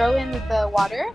throw in the water.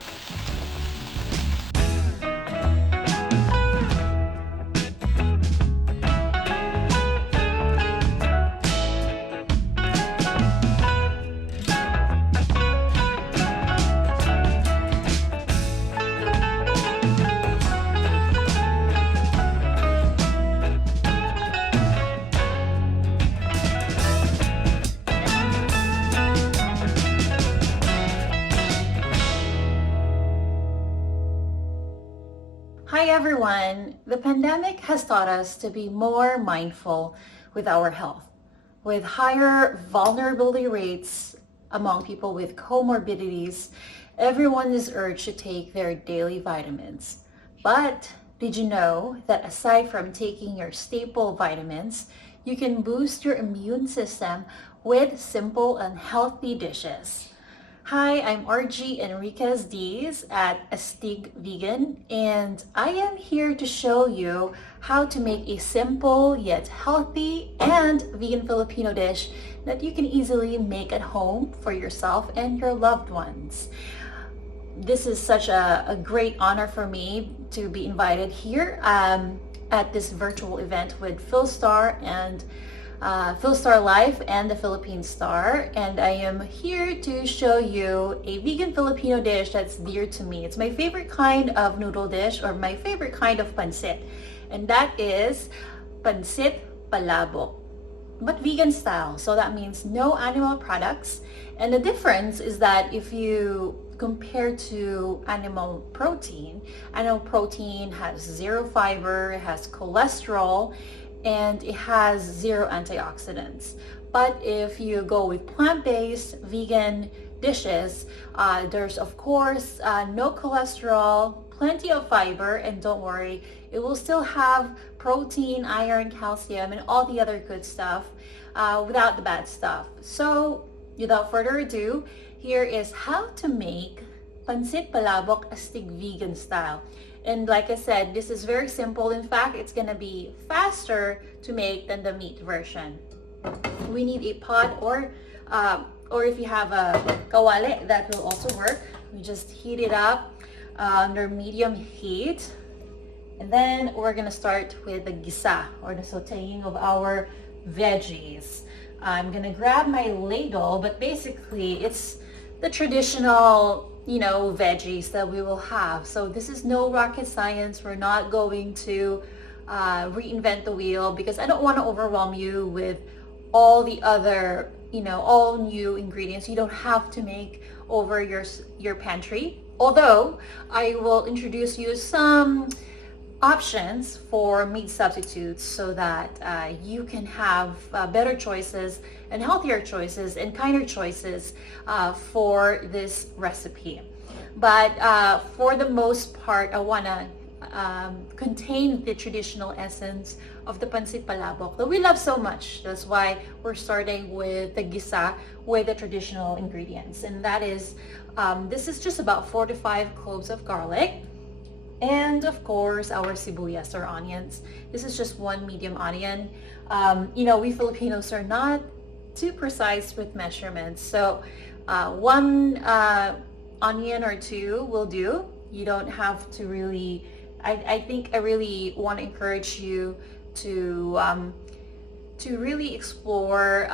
Hi everyone! The pandemic has taught us to be more mindful with our health. With higher vulnerability rates among people with comorbidities, everyone is urged to take their daily vitamins. But did you know that aside from taking your staple vitamins, you can boost your immune system with simple and healthy dishes? Hi, I'm RG Enriquez-Diez at Astig Vegan, and I am here to show you how to make a simple yet healthy and vegan Filipino dish that you can easily make at home for yourself and your loved ones. This is such a great honor for me to be invited here at this virtual event with Philstar and Philstar Life and the Philippine Star, and I am here to show you a vegan Filipino dish that's dear to me. It's my favorite kind of noodle dish, or my favorite kind of pancit, and that is pancit palabok, but vegan style. So that means no animal products, and the difference is that if you compare to animal protein has zero fiber, it has cholesterol, and it has zero antioxidants. But if you go with plant-based vegan dishes, there's of course no cholesterol, plenty of fiber, and don't worry, it will still have protein, iron, calcium, and all the other good stuff without the bad stuff. So without further ado, here is how to make pancit palabok Astig vegan style. And like I said, this is very simple. In fact, it's gonna be faster to make than the meat version. We need a pot, or if you have a kawali, that will also work. We just heat it up under medium heat. And then we're gonna start with the gisa, or the sauteing of our veggies. I'm gonna grab my ladle, but basically it's the traditional, veggies that we will have. So this is no rocket science. We're not going to reinvent the wheel, because I don't want to overwhelm you with all the other, all new ingredients. You don't have to make over your pantry. Although I will introduce you some options for meat substitutes so that you can have better choices and healthier choices and kinder choices for this recipe. But for the most part, I want to contain the traditional essence of the pancit palabok that we love so much. That's why we're starting with the gisa with the traditional ingredients, and that is this is just about 4 to 5 cloves of garlic. And of course, our sibuyas or onions. This is just 1 medium onion. We Filipinos are not too precise with measurements. So 1 onion or 2 will do. You don't have to really, I think I really want to encourage you to really explore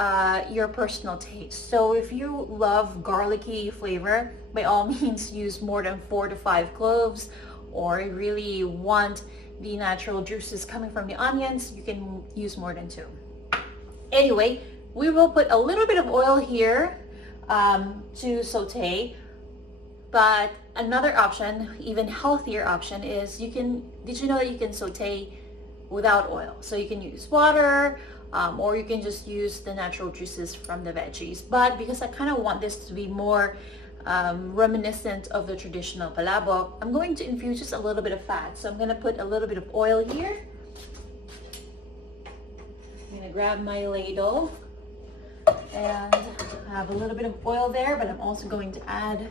your personal taste. So if you love garlicky flavor, by all means use more than 4 to 5 cloves. Or you really want the natural juices coming from the onions, you can use more than 2. Anyway, we will put a little bit of oil here to saute. But another option, even healthier option, is did you know that you can saute without oil? So you can use water, or you can just use the natural juices from the veggies. But because I kind of want this to be more reminiscent of the traditional palabok, I'm going to infuse just a little bit of fat. So I'm going to put a little bit of oil here. I'm going to grab my ladle and have a little bit of oil there, but I'm also going to add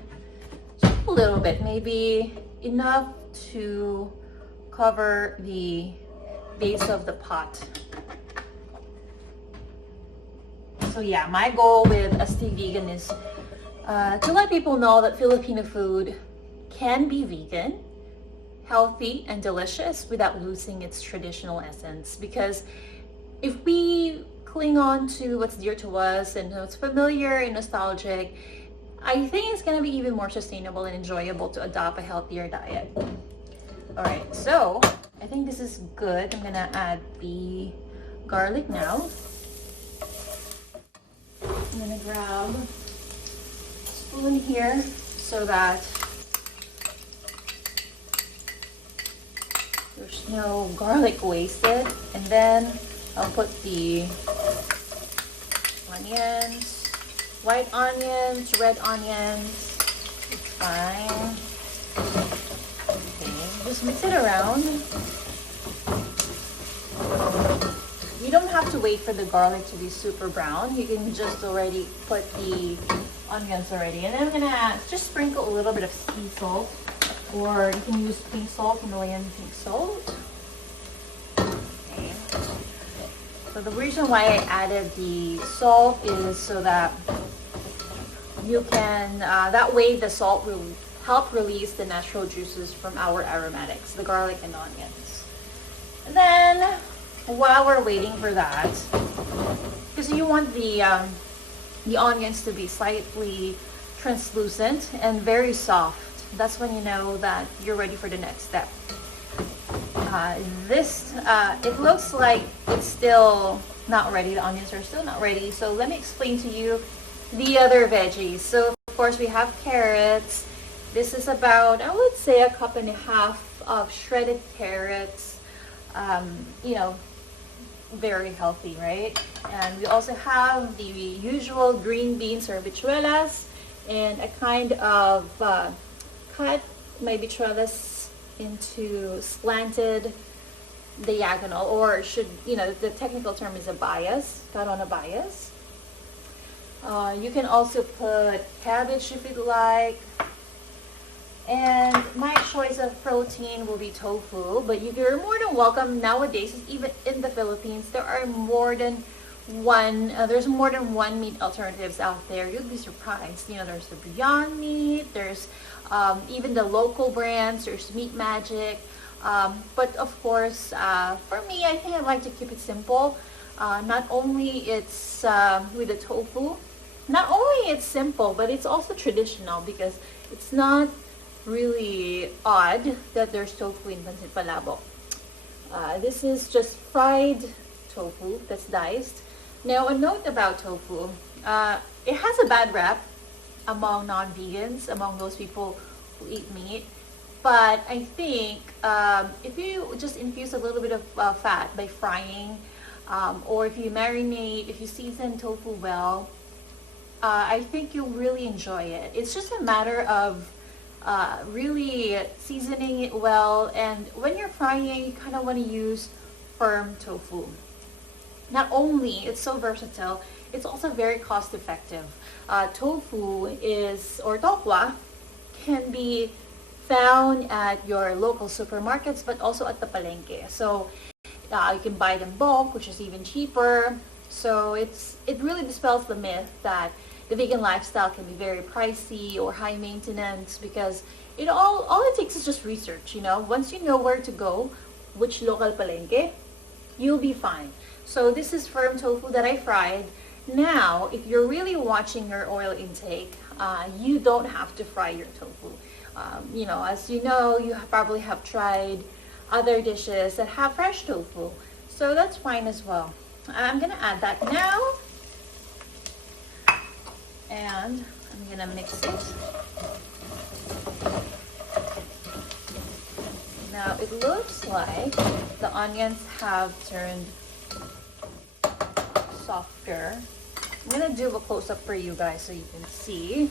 just a little bit, maybe enough to cover the base of the pot. So yeah, my goal with Astig Vegan is To let people know that Filipino food can be vegan, healthy, and delicious without losing its traditional essence. Because if we cling on to what's dear to us and what's familiar and nostalgic, I think it's going to be even more sustainable and enjoyable to adopt a healthier diet. All right, so I think this is good. I'm going to add the garlic now. I'm going to grab a spoon here so that there's no garlic wasted. And then I'll put the onions, white onions, red onions. It's fine. Okay, just mix it around. You don't have to wait for the garlic to be super brown. You can just already put the onions already. And then I'm gonna just sprinkle a little bit of sea salt, or you can use pink salt, Himalayan pink salt. Okay. So the reason why I added the salt is so that you can, that way the salt will help release the natural juices from our aromatics, the garlic and onions. And then while we're waiting for that, because you want the onions to be slightly translucent and very soft, that's when you know that you're ready for the next step. It looks like it's still not ready. The onions are still not ready. So let me explain to you the other veggies. So of course we have carrots. This is about, I would say, 1.5 cups of shredded carrots. You know, very healthy, right? And we also have the usual green beans or habichuelas, and a kind of cut my habichuelas into slanted diagonal, or should, you know, the technical term is a bias, cut on a bias. You can also put cabbage if you'd like. And my choice of protein will be tofu, but you're more than welcome. Nowadays, even in the Philippines, there are more than there's more than one meat alternatives out there. You'll be surprised. You know, there's the Beyond Meat, there's even the local brands, there's Meat Magic. But of course, for me, I think I like to keep it simple. Not only it's with the tofu, not only it's simple, but it's also traditional, because it's not really odd that there's tofu in pancit palabok. This is just fried tofu that's diced. Now, a note about tofu. It has a bad rap among non-vegans, among those people who eat meat. But I think if you just infuse a little bit of fat by frying, or if you marinate, if you season tofu well, I think you'll really enjoy it. It's just a matter of really seasoning it well, and when you're frying, you kind of want to use firm tofu. Not only it's so versatile, it's also very cost effective. Tofu or tokwa can be found at your local supermarkets, but also at the palengke. So you can buy them bulk, which is even cheaper. So it really dispels the myth that the vegan lifestyle can be very pricey or high maintenance, because all it takes is just research. You know, once you know where to go, which local palengke, you'll be fine. So this is firm tofu that I fried. Now, if you're really watching your oil intake, you don't have to fry your tofu. You know, as you know, you probably have tried other dishes that have fresh tofu, so that's fine as well. I'm gonna add that now, and I'm gonna mix it. Now it looks like the onions have turned softer. I'm gonna do a close-up for you guys so you can see.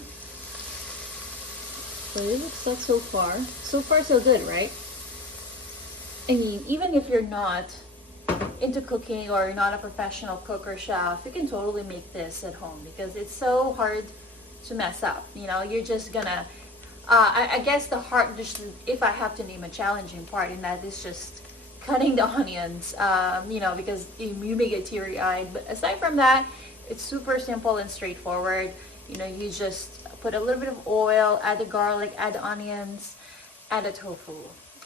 So it looks like so far so good, right? I mean, even if you're not into cooking or you're not a professional cook or chef, you can totally make this at home, because it's so hard to mess up. You know, you're just gonna I guess the hard, just if I have to name a challenging part in that, is just cutting the onions, you know, because you may get teary-eyed. But aside from that, it's super simple and straightforward. You know, you just put a little bit of oil, add the garlic, add the onions, add the tofu.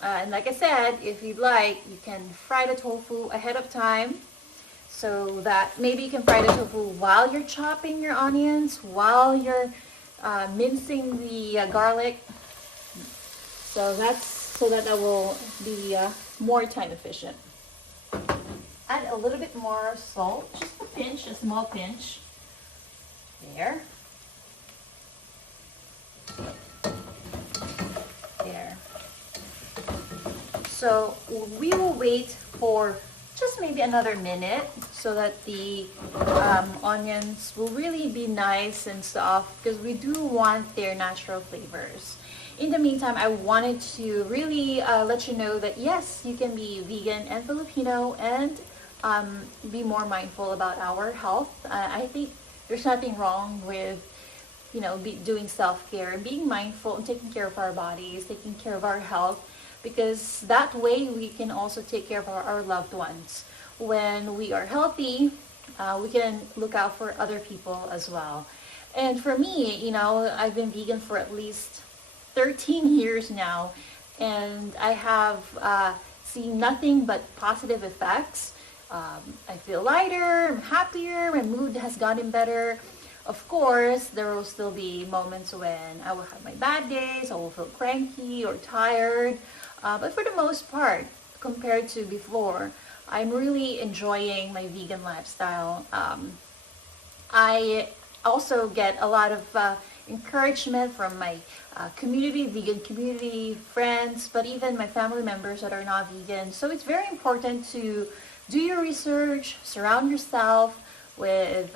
And like I said, if you'd like, you can fry the tofu ahead of time, so that maybe you can fry the tofu while you're chopping your onions, while you're mincing the garlic. So that will be more time efficient. Add a little bit more salt, just a pinch, a small pinch. There. There. So we will wait for just maybe another minute so that the onions will really be nice and soft, because we do want their natural flavors. In the meantime, I wanted to really let you know that yes, you can be vegan and Filipino and be more mindful about our health. I think there's nothing wrong with, you know, doing self-care, being mindful and taking care of our bodies, taking care of our health, because that way we can also take care of our loved ones. When we are healthy, we can look out for other people as well. And for me, you know, I've been vegan for at least 13 years now, and I have seen nothing but positive effects. I feel lighter, I'm happier, my mood has gotten better. Of course, there will still be moments when I will have my bad days, I will feel cranky or tired. But for the most part, compared to before, I'm really enjoying my vegan lifestyle. I also get a lot of encouragement from my community, vegan community, friends, but even my family members that are not vegan. So it's very important to do your research, surround yourself with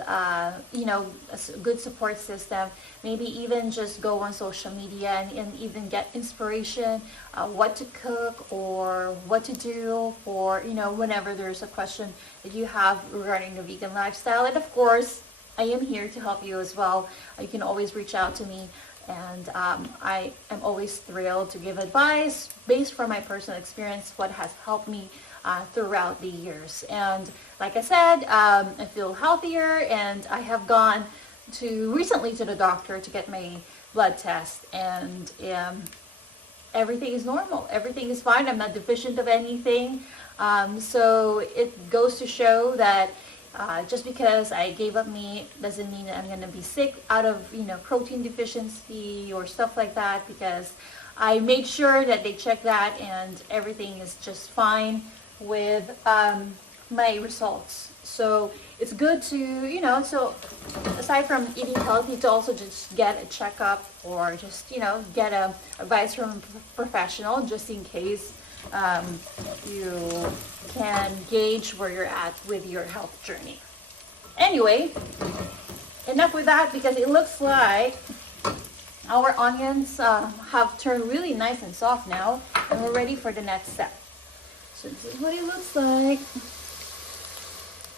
you know, a good support system. Maybe even just go on social media and even get inspiration, what to cook or what to do for, you know, whenever there's a question that you have regarding the vegan lifestyle. And of course, I am here to help you as well. You can always reach out to me, and I am always thrilled to give advice based from my personal experience, what has helped me throughout the years. And like I said, I feel healthier, and I have gone recently to the doctor to get my blood test, and everything is normal. Everything is fine. I'm not deficient of anything. So it goes to show that just because I gave up meat doesn't mean that I'm going to be sick out of, you know, protein deficiency or stuff like that, because I made sure that they checked that and everything is just fine with my results. So it's good to, you know, so aside from eating healthy, to also just get a checkup or just, you know, get advice from a professional just in case you can gauge where you're at with your health journey. Anyway, enough with that, because it looks like our onions have turned really nice and soft now, and we're ready for the next step. So this is what it looks like.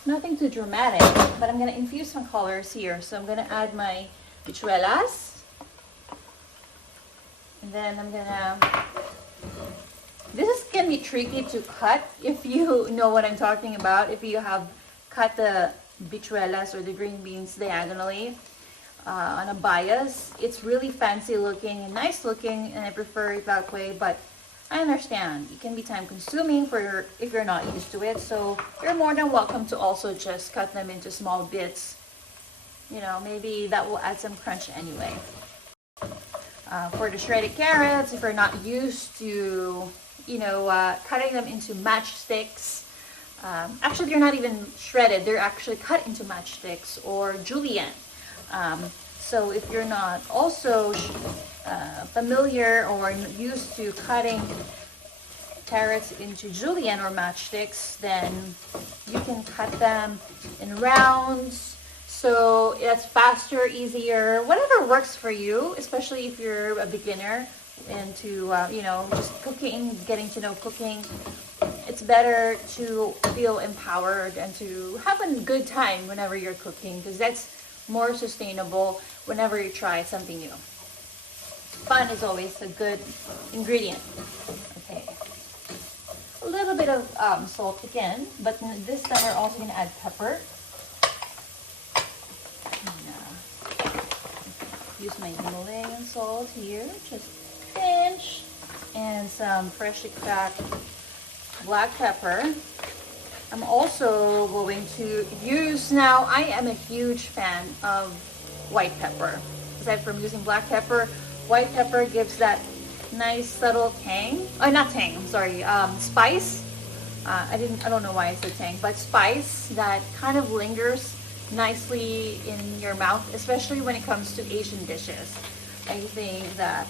Nothing too dramatic, but I'm going to infuse some colors here. So I'm going to add my bichuelas, and then I'm going to, this can be tricky to cut if you know what I'm talking about. If you have cut the bichuelas or the green beans diagonally on a bias, it's really fancy looking and nice looking, and I prefer it that way. But I understand it can be time consuming if you're not used to it. So you're more than welcome to also just cut them into small bits. You know, maybe that will add some crunch anyway. For the shredded carrots, if you're not used to, you know, cutting them into matchsticks, actually they're not even shredded, they're actually cut into matchsticks or julienne. So if you're not also familiar or used to cutting carrots into julienne or matchsticks, then you can cut them in rounds. So it's faster, easier, whatever works for you, especially if you're a beginner into, you know, just cooking, getting to know cooking. It's better to feel empowered and to have a good time whenever you're cooking, because that's more sustainable whenever you try something new. Fun is always a good ingredient. Okay. A little bit of salt again, but this time we're also going to add pepper. use my Himalayan salt here, just a pinch, and some freshly cracked black pepper. I'm also going to use, now I am a huge fan of white pepper. Aside from using black pepper, white pepper gives that nice subtle tang. Oh, not tang, I'm sorry, spice. I don't know why I said tang, but spice that kind of lingers nicely in your mouth, especially when it comes to Asian dishes. I think that,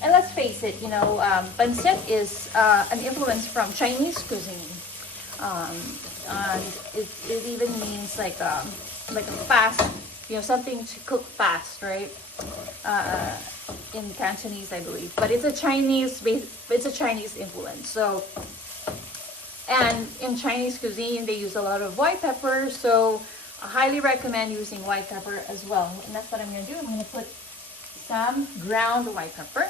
and let's face it, you know, pancit is an influence from Chinese cuisine. And it even means like a fast, you know, something to cook fast, right? In Cantonese, I believe, but it's a Chinese influence. So, and in Chinese cuisine, they use a lot of white pepper. So I highly recommend using white pepper as well. And that's what I'm going to do. I'm going to put some ground white pepper.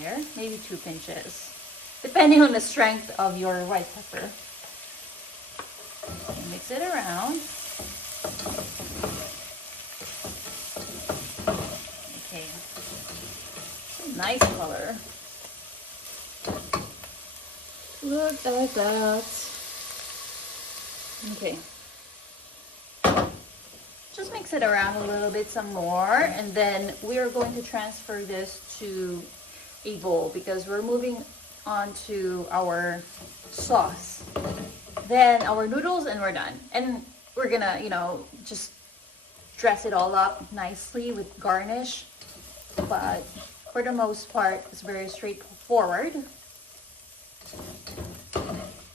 There, maybe 2 pinches, depending on the strength of your white pepper. Mix it around. Okay, nice color. Look at that. Okay. Just mix it around a little bit some more, and then we are going to transfer this to a bowl because we're moving on to our sauce. Then our noodles, and we're done. And we're gonna, you know, just dress it all up nicely with garnish. But for the most part, it's very straightforward.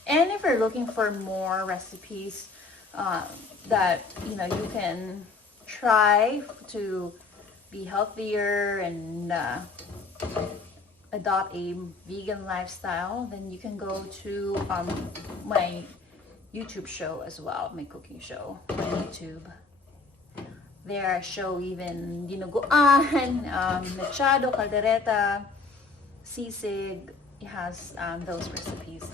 And if you're looking for more recipes that, you know, you can try to be healthier and adopt a vegan lifestyle, then you can go to my YouTube show as well, my cooking show on YouTube. There I show even dinuguan, mechado, caldereta, sisig. It has those recipes.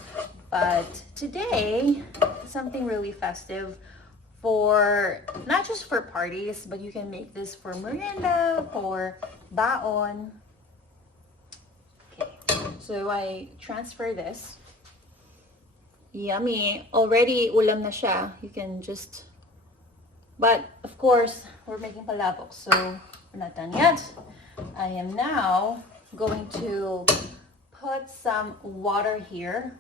But today, something really festive for, not just for parties, but you can make this for merienda, for baon. Okay, so I transfer this. Yummy. Already ulam na siya. You can just, but of course, we're making palabok, so we're not done yet. I am now going to put some water here.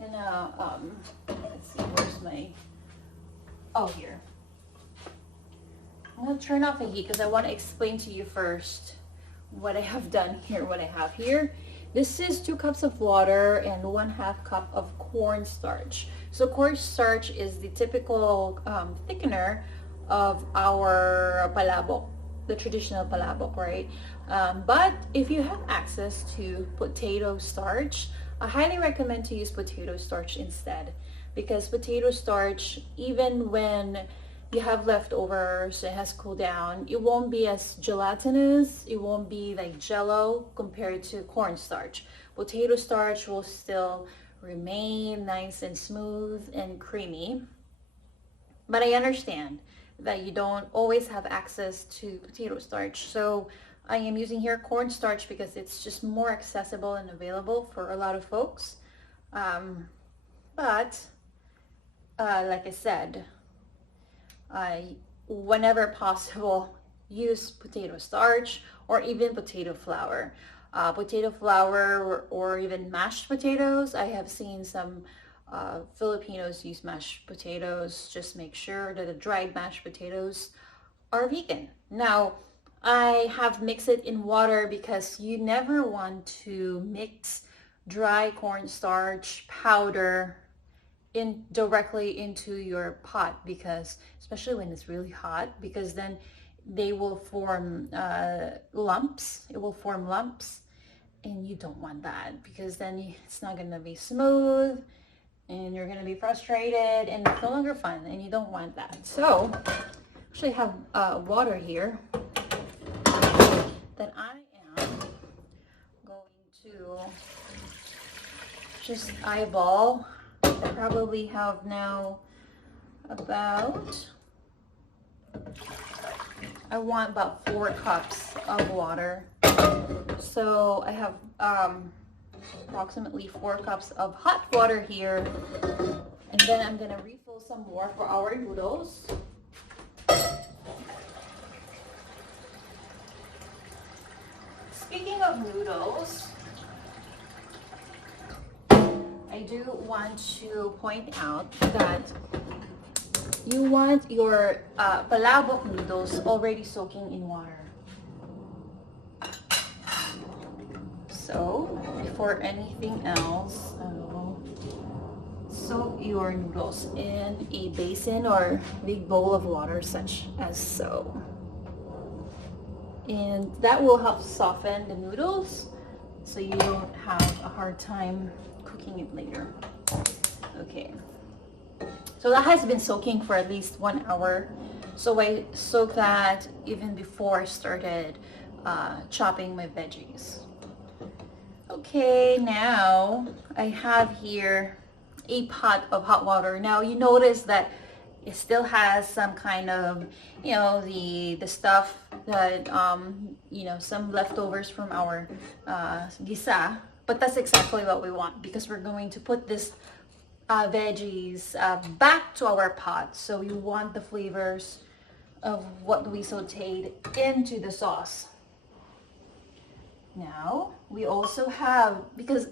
And let's see, where's my, oh, here. I'm going to turn off the heat because I want to explain to you first what I have done here, what I have here. This is 2 cups of water and 1/2 cup of cornstarch. So cornstarch is the typical thickener of our palabok, the traditional palabok, right? But if you have access to potato starch, I highly recommend to use potato starch instead, because potato starch, even when you have leftovers, it has cooled down, it won't be as gelatinous, it won't be like jello compared to cornstarch. Potato starch will still remain nice and smooth and creamy. But I understand that you don't always have access to potato starch. So I am using here cornstarch because it's just more accessible and available for a lot of folks. But like I said, whenever possible, use potato starch or even potato flour. Potato flour or even mashed potatoes. I have seen some Filipinos use mashed potatoes. Just make sure that the dried mashed potatoes are vegan. Now, I have mixed it in water because you never want to mix dry cornstarch powder directly into your pot, because especially when it's really hot, because then they will form lumps. It will form lumps, and you don't want that, because then it's not going to be smooth and you're going to be frustrated and it's no longer fun, and you don't want that. So actually I have water here that I am going to just eyeball. I probably have now about, I want about 4 cups of water. So I have approximately 4 cups of hot water here. And then I'm gonna refill some more for our noodles. Speaking of noodles, I do want to point out that you want your palabok noodles already soaking in water. So, before anything else, soak your noodles in a basin or big bowl of water such as so. And that will help soften the noodles so you don't have a hard time cooking it later. Okay. So that has been soaking for at least 1 hour. So I soaked that even before I started chopping my veggies. Okay, now I have here a pot of hot water. Now you notice that it still has some kind of, you know, the stuff that, you know, some leftovers from our gisa. But that's exactly what we want because we're going to put this veggies back to our pot. So we want the flavors of what we sauteed into the sauce. Now, we also have, because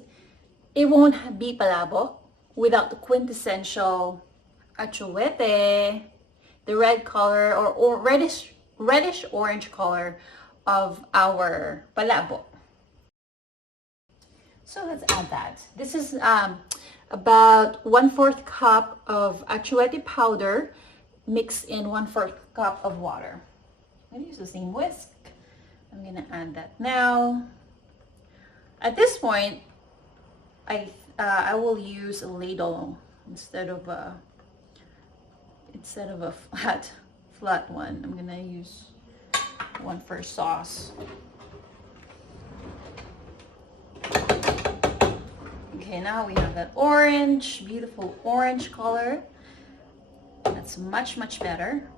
it won't be palabok without the quintessential achuete, the red color or reddish orange color of our palabok. So let's add that. This is about 1/4 cup of achuete powder mixed in 1/4 cup of water. I'm gonna use the same whisk. I'm gonna add that now. At this point, I will use a ladle instead of a flat one. I'm gonna use one for sauce. Okay, now we have that orange, beautiful orange color. That's much better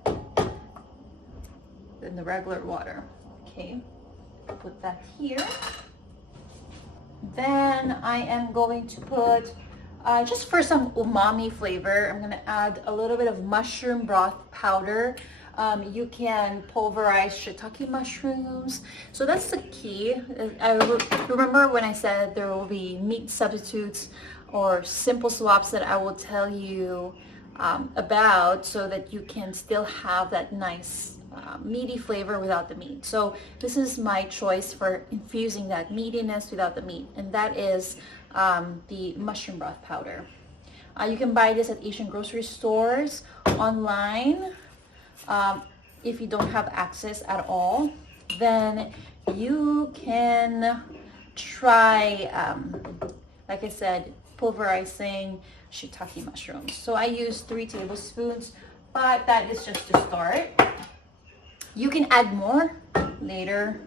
than the regular water. Okay, put that here. Then I am going to put, just for some umami flavor, I'm going to add a little bit of mushroom broth powder. You can pulverize shiitake mushrooms. So that's the key. I remember when I said there will be meat substitutes or simple swaps that I will tell you about so that you can still have that nice meaty flavor without the meat. So this is my choice for infusing that meatiness without the meat, and that is the mushroom broth powder. You can buy this at Asian grocery stores, online. If you don't have access at all, then you can try, like I said, pulverizing shiitake mushrooms. So I use 3 tablespoons, but that is just to start. You can add more later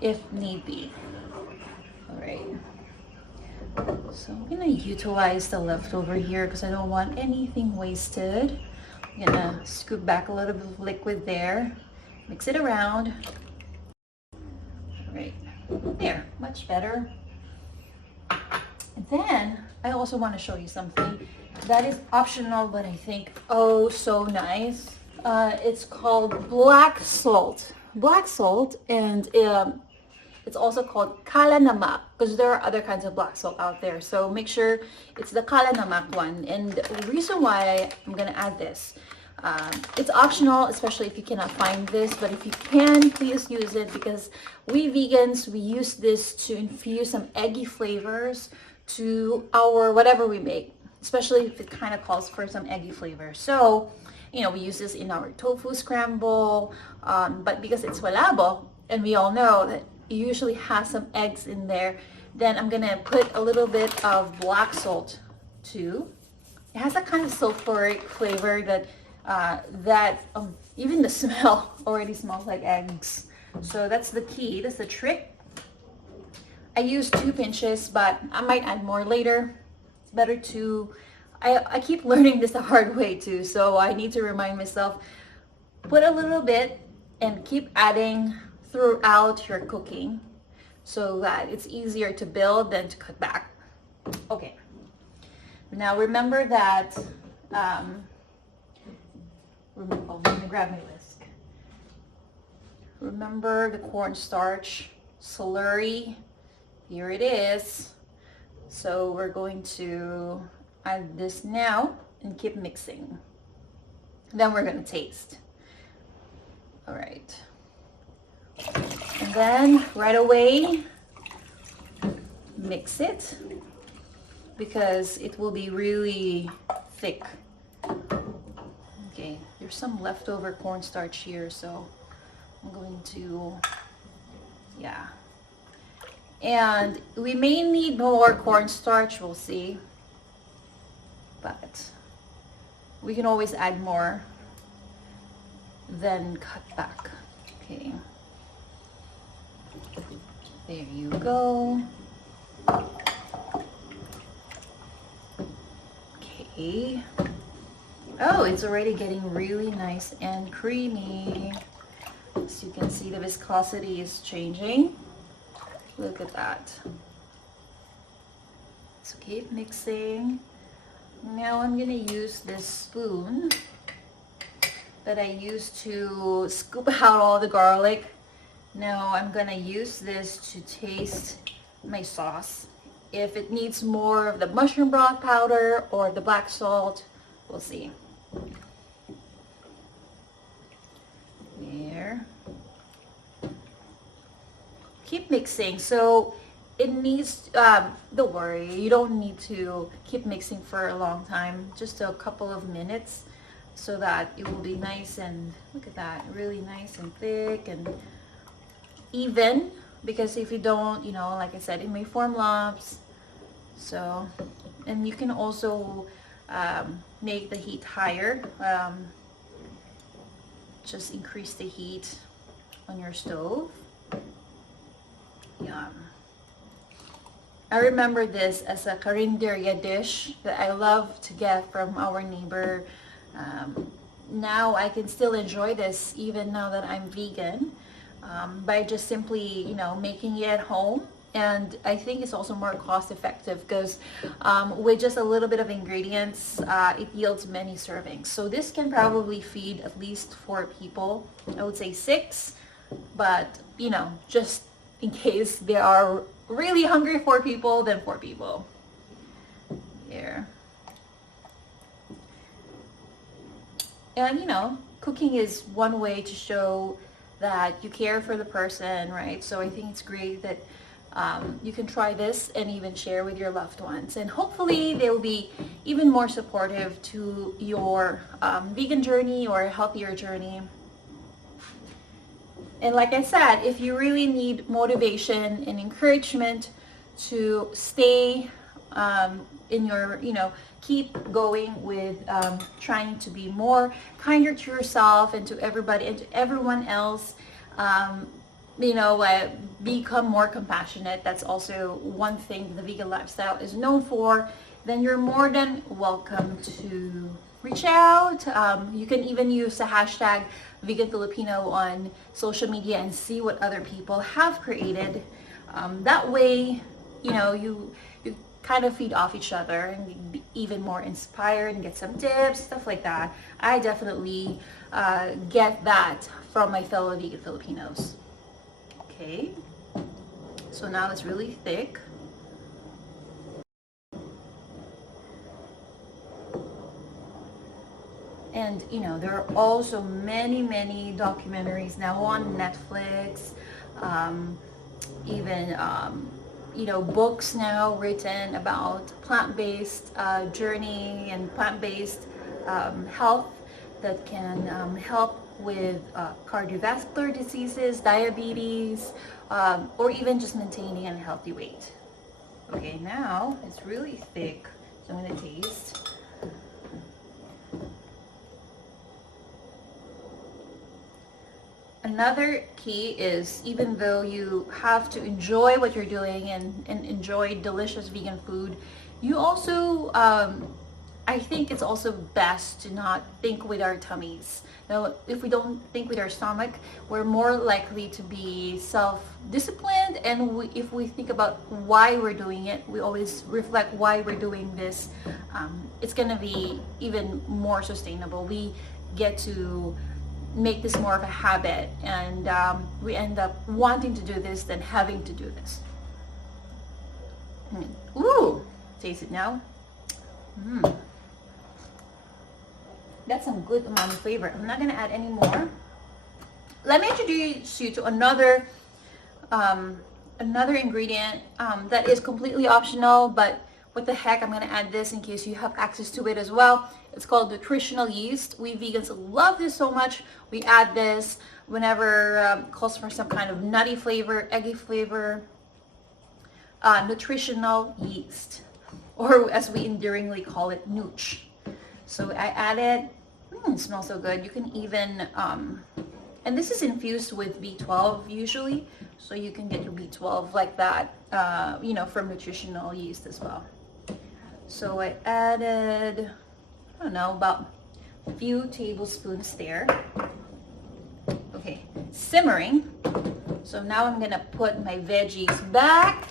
if need be. All right. So I'm gonna utilize the leftover here because I don't want anything wasted. I'm gonna scoop back a little bit of liquid there, mix it around. All right, there, much better. And then I also want to show you something that is optional, but I think oh so nice. It's called black salt. Black salt, and it's also called kala namak because there are other kinds of black salt out there. So make sure it's the kala namak one. And the reason why I'm gonna add this, it's optional, especially if you cannot find this, but if you can, please use it because we vegans, we use this to infuse some eggy flavors to our whatever we make, especially if it kind of calls for some eggy flavor. So, you know, we use this in our tofu scramble, but because it's palabok, and we all know that it usually has some eggs in there, then I'm gonna put a little bit of black salt too. It has that kind of sulfuric flavor that even the smell already smells like eggs. So that's the key, that's the trick. I use 2 pinches, but I might add more later. It's better to, I keep learning this the hard way too, so I need to remind myself, put a little bit and keep adding throughout your cooking so that it's easier to build than to cut back. Okay, now remember that, I'm gonna grab my whisk. Remember the cornstarch slurry, here it is. So we're going to add this now and keep mixing. Then we're gonna taste. All right. And then right away, mix it because it will be really thick. Okay, there's some leftover cornstarch here, so I'm going to, yeah. And we may need more cornstarch, we'll see. But we can always add more, then cut back. Okay. There you go. Okay. Oh, it's already getting really nice and creamy. As you can see, the viscosity is changing. Look at that. So keep mixing. Now I'm gonna use this spoon that I used to scoop out all the garlic. Now I'm gonna use this to taste my sauce. If it needs more of the mushroom broth powder or the black salt, we'll see. There. Keep mixing. So it needs, don't worry, you don't need to keep mixing for a long time, just a couple of minutes so that it will be nice and, look at that, really nice and thick and even, because if you don't, you know, like I said, it may form lumps. So, and you can also make the heat higher, just increase the heat on your stove. Yum. I remember this as a carinderia dish that I love to get from our neighbor. Now I can still enjoy this even now that I'm vegan, by just simply, you know, making it at home. And I think it's also more cost effective because with just a little bit of ingredients, it yields many servings. So this can probably feed at least 4 people. I would say 6, but you know, just in case there are really hungry 4 people, then 4 people. Here. And you know, cooking is one way to show that you care for the person, right? So I think it's great that you can try this and even share with your loved ones. And hopefully they will be even more supportive to your vegan journey or healthier journey. And like I said, if you really need motivation and encouragement to stay in your, you know, keep going with trying to be more kinder to yourself and to everybody and to everyone else, you know, become more compassionate. That's also one thing the vegan lifestyle is known for. Then you're more than welcome to reach out. You can even use the hashtag Vegan Filipino on social media and see what other people have created. That way, you know, you kind of feed off each other and be even more inspired and get some tips, stuff like that. I definitely get that from my fellow vegan Filipinos. Okay, so now it's really thick. And you know, there are also many documentaries now on Netflix, even you know, books now written about plant-based journey and plant-based health that can help with cardiovascular diseases, diabetes, or even just maintaining a healthy weight. Okay, now it's really thick, so I'm gonna taste. Another key is, even though you have to enjoy what you're doing and enjoy delicious vegan food, you also, I think it's also best to not think with our tummies. Now, if we don't think with our stomach, we're more likely to be self-disciplined, and if we think about why we're doing it, we always reflect why we're doing this, it's gonna be even more sustainable. We get to make this more of a habit, and we end up wanting to do this than having to do this. Ooh, taste it now. That's some good umami flavor. I'm not gonna add any more. Let me introduce you to another ingredient that is completely optional, but what the heck, I'm gonna add this in case you have access to it as well. It's called nutritional yeast. We vegans love this so much. We add this whenever calls for some kind of nutty flavor, eggy flavor. Nutritional yeast, or as we endearingly call it, nooch. So I added, it smells so good. You can even, and this is infused with B12 usually, so you can get your B12 like that, you know, from nutritional yeast as well. So I added, I don't know, about a few tablespoons there. Okay, simmering. So now I'm gonna put my veggies back.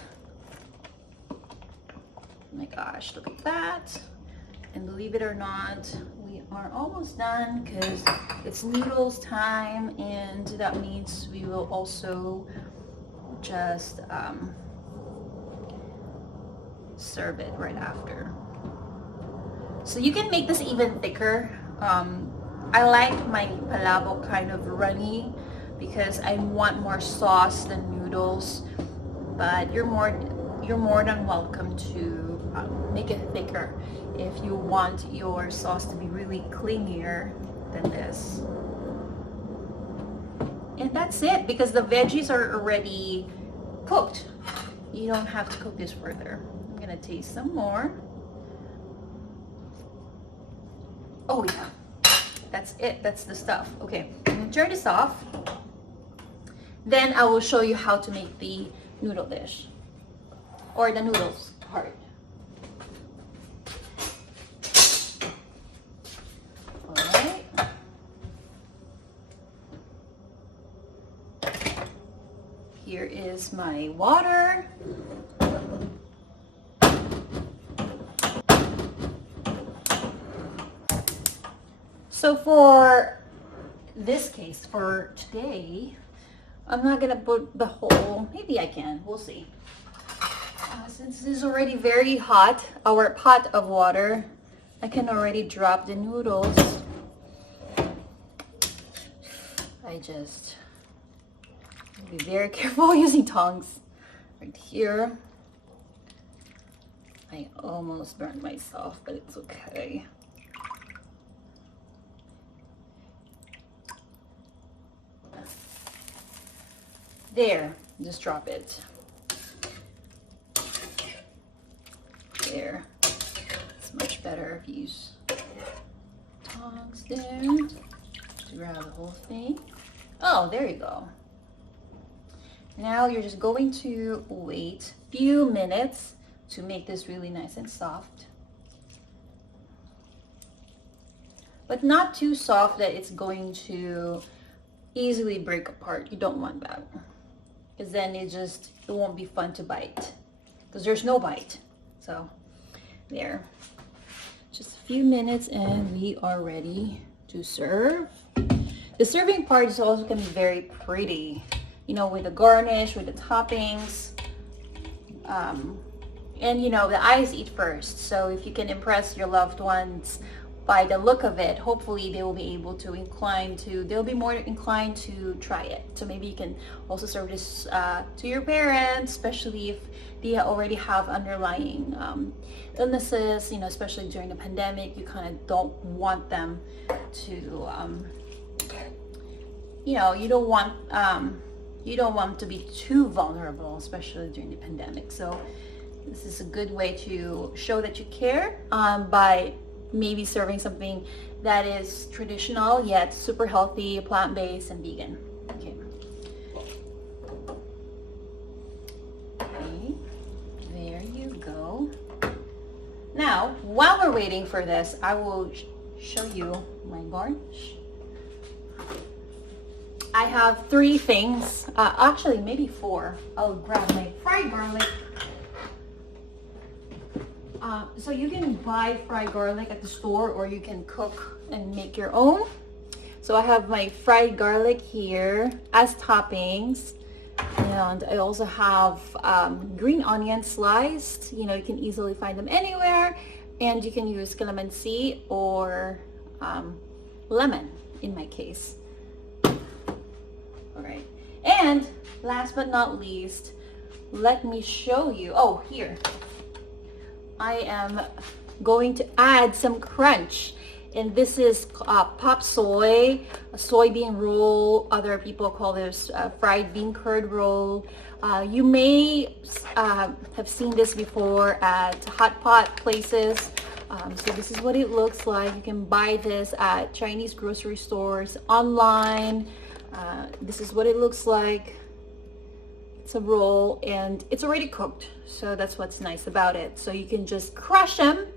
Oh my gosh, look at that. And believe it or not, we are almost done because it's noodles time, and that means we will also just serve it right after. So you can make this even thicker. I like my palabok kind of runny because I want more sauce than noodles, but you're more than welcome to make it thicker if you want your sauce to be really clingier than this. And that's it, because the veggies are already cooked. You don't have to cook this further. I'm gonna taste some more. Oh yeah, that's it, that's the stuff. Okay, I'm gonna turn this off. Then I will show you how to make the noodle dish, or the noodles part. Alright. Here is my water. So for this case, for today, I'm not gonna put the whole, maybe I can, we'll see. Since this is already very hot, our pot of water, I can already drop the noodles. I just be very careful using tongs. Right here. I almost burned myself, but it's okay. There, just drop it. There. It's much better if you use tongs there to grab the whole thing. Oh, there you go. Now you're just going to wait a few minutes to make this really nice and soft. But not too soft that it's going to easily break apart. You don't want that, because then it won't be fun to bite, because there's no bite. So there, just a few minutes and we are ready to serve. The serving part is also going to be very pretty, you know, with the garnish, with the toppings, and you know, the eyes eat first. So if you can impress your loved ones by the look of it, hopefully they will be able to they'll be more inclined to try it. So maybe you can also serve this to your parents, especially if they already have underlying illnesses, you know, especially during the pandemic. You kind of don't want them to, you know, you don't want them to be too vulnerable, especially during the pandemic. So this is a good way to show that you care by maybe serving something that is traditional yet super healthy, plant-based, and vegan. Okay. Now, while we're waiting for this, I will show you my garnish. I have 3 things, actually maybe 4. I'll grab my fried garlic. So you can buy fried garlic at the store, or you can cook and make your own. So I have my fried garlic here as toppings, and I also have green onions sliced. You know, you can easily find them anywhere, and you can use calamansi or lemon in my case. All right, and last but not least, let me show you. Oh, here. I am going to add some crunch, and this is pop soy, a soybean roll. Other people call this fried bean curd roll. You may have seen this before at hot pot places. So this is what it looks like. You can buy this at Chinese grocery stores, online. This is what it looks like. It's a roll, and it's already cooked, so that's what's nice about it. So you can just crush them,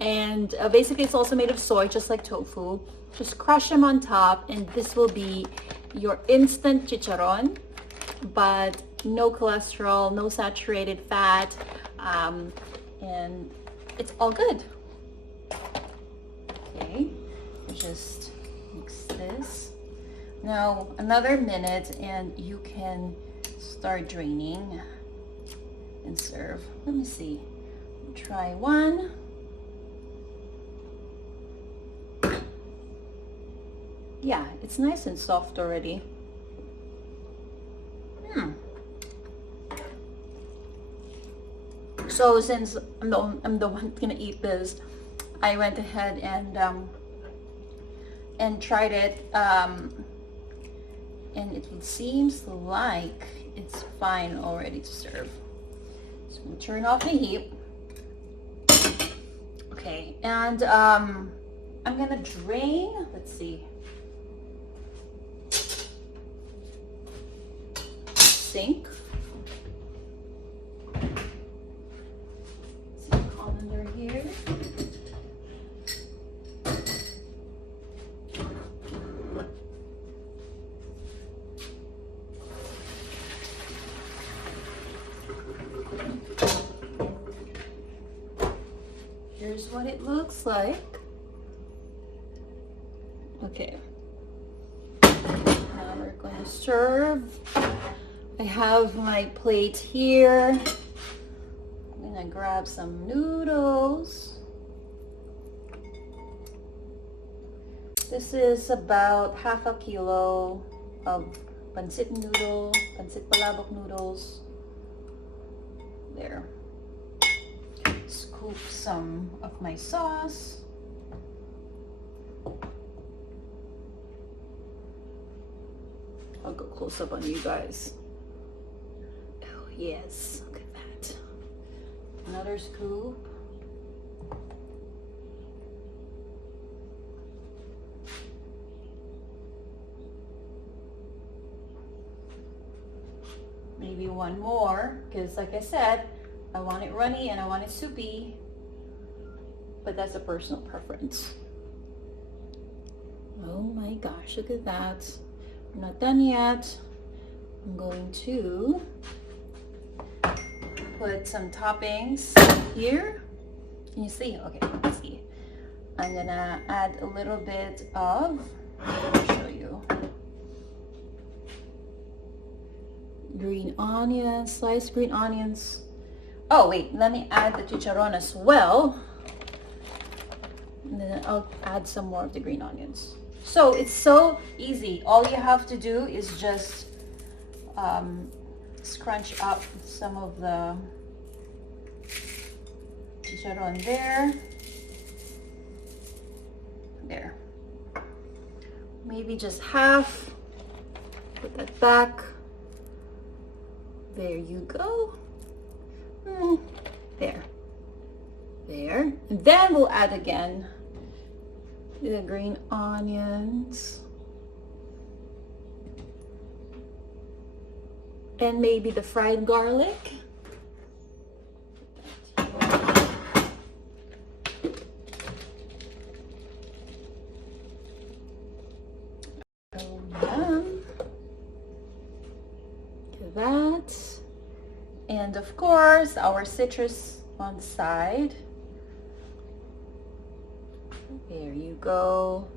and basically it's also made of soy, just like tofu. Just crush them on top, and this will be your instant chicharron, but no cholesterol, no saturated fat, and it's all good. Okay, just mix this. Now another minute, and you can start draining and serve. Let me see. Try one. Yeah, it's nice and soft already. So since I'm the one gonna eat this, I went ahead and tried it, and it seems like it's fine already to serve. So we'll turn off the heat. Okay, and I'm gonna drain. Let's see. Sink. See the colander here. Here's what it looks like. Okay. Now we're going to serve. I have my plate here. I'm gonna grab some noodles. This is about half a kilo of pancit noodle, pancit palabok noodles. There. Scoop some of my sauce. I'll go close up on you guys. Oh yes, look at that. Another scoop. Maybe one more, because like I said, I want it runny and I want it soupy, but that's a personal preference. Oh my gosh, look at that. We're not done yet. I'm going to put some toppings here. Can you see? Okay, let's see. I'm gonna add a little bit of, I'll show you, green onions, sliced green onions. Oh wait, let me add the chicharron as well. And then I'll add some more of the green onions. So it's so easy. All you have to do is just scrunch up some of the chicharron there. There. Maybe just half. Put that back. There you go. There. There. And then we'll add again the green onions. And maybe the fried garlic. Look at that. And of course, our citrus on the side. There you go.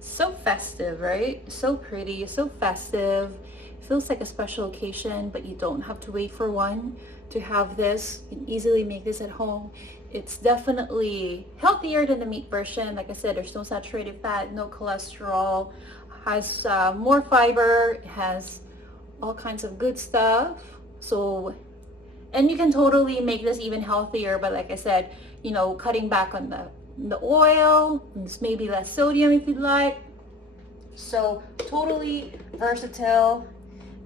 So festive, right? So pretty, so festive. Feels like a special occasion, but you don't have to wait for one to have this. You can easily make this at home. It's definitely healthier than the meat version. Like I said, there's no saturated fat, no cholesterol, has more fiber, it has all kinds of good stuff. So, and you can totally make this even healthier, but like I said, you know, cutting back on the oil, and maybe less sodium if you'd like. So totally versatile,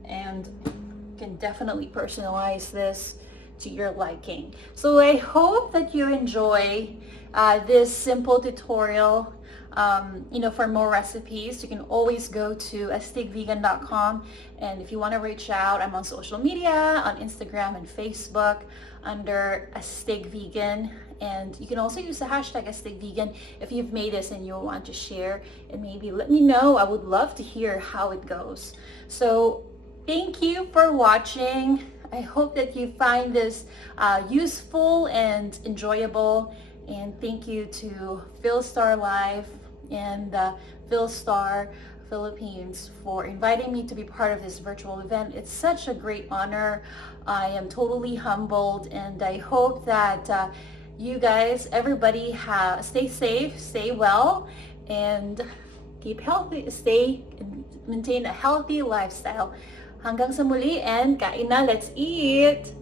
and you can definitely personalize this to your liking. So I hope that you enjoy this simple tutorial. You know, for more recipes, you can always go to astigvegan.com, and if you want to reach out, I'm on social media, on Instagram and Facebook under Astig Vegan, and you can also use the hashtag Astig Vegan if you've made this and you want to share, and maybe let me know. I would love to hear how it goes. So thank you for watching. I hope that you find this useful and enjoyable, and thank you to Philstar Life and Philstar Philippines for inviting me to be part of this virtual event. It's such a great honor. I am totally humbled, and I hope that you guys, everybody, stay safe, stay well, and keep healthy, maintain a healthy lifestyle. Hanggang sa muli, and kain na, let's eat!